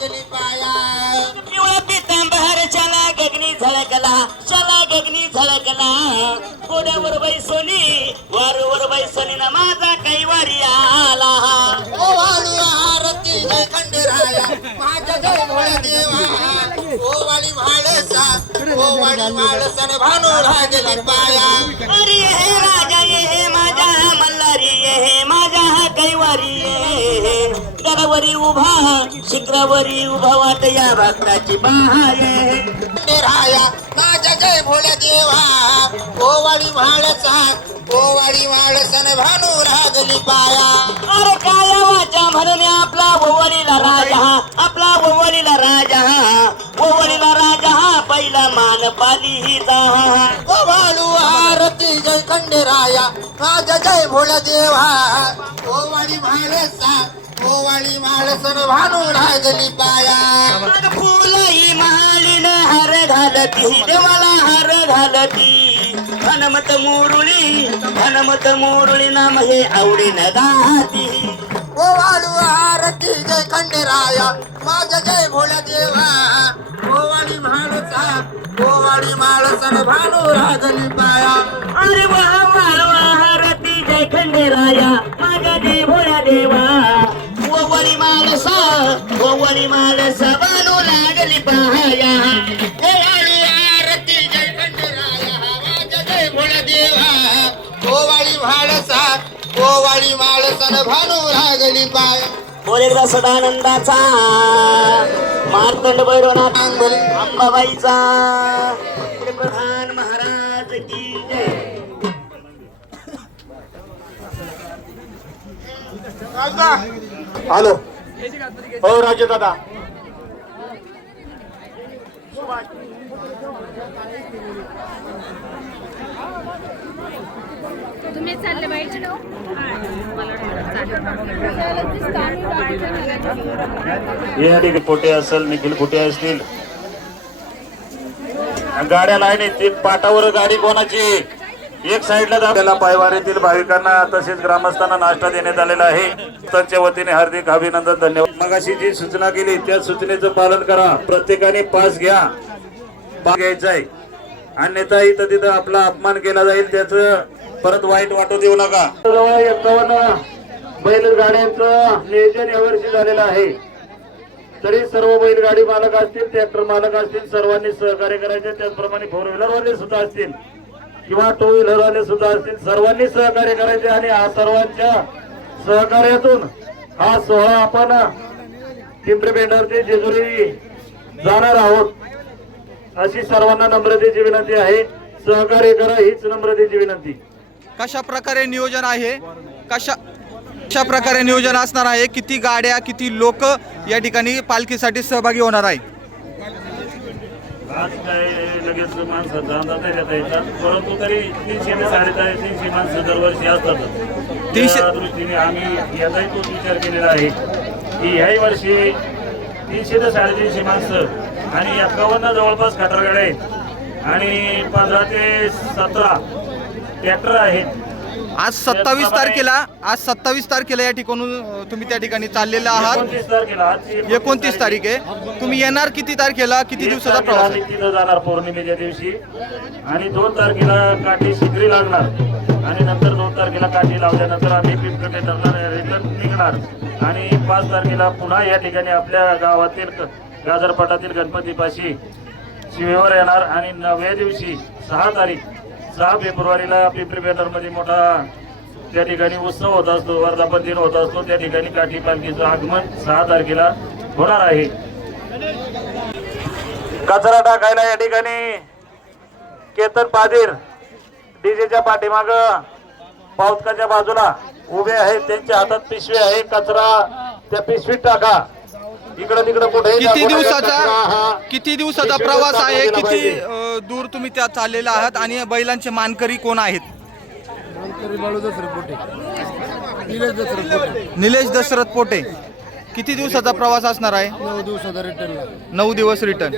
लागली पाया पिवळा पितांबर चला गगनी झळकला चला गगनी झळकला घोड्यावर बैसोनी वारूवर बैसोनी ना माझा कैवारी आला ओ वाळू आरती जय खंडेराया माझ्या जय भोळ्या देवा ओ वाळी म्हाळसा ओ वाळी म्हाळसन भानू लागली पाया अरे हे राजा ये माझा मल्हारी ये माझा कैवारी ये गडावरी उभा शिखरावरी उभा वाट या भक्ताची बहाये खंडेराया माझ्या जय भोळ्या देवा ओ वाळी म्हाळसा ओ वाळी म्हाळसन भानू लागली पाया अरे काय वाचा म्हणून आपला ओवळीला राजा आपला ओवळीला राजा ओवळीला राजा पहिला मान पालीचा ओ वाळू आरती जय खंडेराया माझ्या जय भोळ्या देवा ओ वाळी म्हाळसा ओ वाळी म्हाळसन भानू लागली पाया फुलही महालीन हार घालती देवाला हार घालती हनुमत मुरुळी नाम हे आवडीन गाती ओ वाळू आरती जय खंडेराया माझ्या जय भोळ्या देवा ओ वाळी म्हाळसा ओ वाळी म्हाळसन भानू लागली पाया अरे वा हारती जय खंडेराया माझ्या जय भोळ्या देवा ओवळी माळसा बानू लागली पाया ओ वाळू आरती जय खंडेराया माझ्या जय भोळ्या देवा ओ वाळी म्हाळसा ओ वाळी म्हाळसन भानू लागली पाया बोल एकदा सदानंदाचा मार्तंड भैरवनाथ अंबाबाईचा प्रधान महाराज की जय हॅलो हो राजे दादा तुम्ही चालले पाहिजे ना या ठिकाणी पोटे असेल निखिल पोटे असतील गाड्या लाईन येतील पाटावर गाडी कोणाची एक साईडला त्याला पायवारीतील भाविकांना तसेच ग्रामस्थांना नाश्ता देण्यात आलेला आहे त्यांच्या वतीने हार्दिक अभिनंदन धन्यवाद मगाशी जी सूचना केली त्या सूचनेचं पालन करा प्रत्येकाने पास घ्यायचा आहे अन्यथा इथं तिथं आपला अपमान केला जाईल त्याचं परत वाईट वाटू देऊ नका 51 बैलगाड्यांचं नियोजन यावर्षी झालेलं आहे तरी सर्व बैलगाडी मालक असतील ट्रॅक्टर मालक असतील सर्वांनी सहकार्य करायचे त्याचप्रमाणे फोर व्हीलर वाले सुद्धा असतील किंवा टू व्हीलर वाले सुद्धा असतील सर्वांनी सहकार्य करायचे आणि सर्वांच्या सहकार्यातून हा सोहळा आपण पिंपरी पेंढार ते जेजुरी जाणार आहोत अशी सर्वांना नम्रतेची विनंती आहे सहकार्य करा हीच नम्रतेची विनंती कशा प्रकारे नियोजन आहे कशा प्रकारे नियोजन असणार आहे किती गाड्या किती लोक या ठिकाणी पालखीसाठी सहभागी होणार आहे आज काय लगेच माणसाचा अंदाज नाही देता येतात परंतु तरी 300 ते 350 माणसं दरवर्षी असतात 300 त्या दृष्टीने आम्ही याचाही तोच विचार केलेला आहे की ह्याही वर्षी 300 ते 350 माणसं आणि 51 जवळपास खटारगाड्या आहेत आणि 15 ते 17 ट्रॅक्टर आहेत आज 27 तारखेला या ठिकाणून तुम्ही त्या ठिकाणी चाललेले आहात 29 तारखेला आजची 29 तारीख आहे तुम्ही येणार किती तारखेला किती दिवसाचा प्रवास आहे तिथं जाणार पौर्णिमेच्या दिवशी आणि 2 तारखेला काठी शिगरी लागणार आणि नंतर 2 तारखेला काठी लावल्यानंतर आम्ही पिंपरी पेंढारला रिटर्न निघणार आणि 5 तारखेला पुन्हा या ठिकाणी आपल्या गावातील गाजरपाटातील गणपतीपाशी शिवेवर येणार आणि 9व्या दिवशी 6 फेब्रुवारीला पिंपरी पेंढारमध्ये मोठा त्या ठिकाणी उत्सव होत असतो वर्धापन दिन होत असतो त्या ठिकाणी काठी पालखीचं आगमन 6 तारखेला होणार आहे कचरा टाकायला या ठिकाणी केतन पादीर डीजेच्या पाठीमाग पावतकाच्या बाजूला उभे आहेत त्यांच्या हातात पिशवी आहे कचरा त्या पिशवीत टाका इकडे तिकडे कुठे किती दिवसाचा प्रवास आहे किती दूर तुम्ही त्या चाललेला आहात आणि बैलांचे मानकरी कोण आहेत निलेश दशरथ पोटे किती दिवसाचा प्रवास असणार आहे 9 दिवस रिटर्न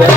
या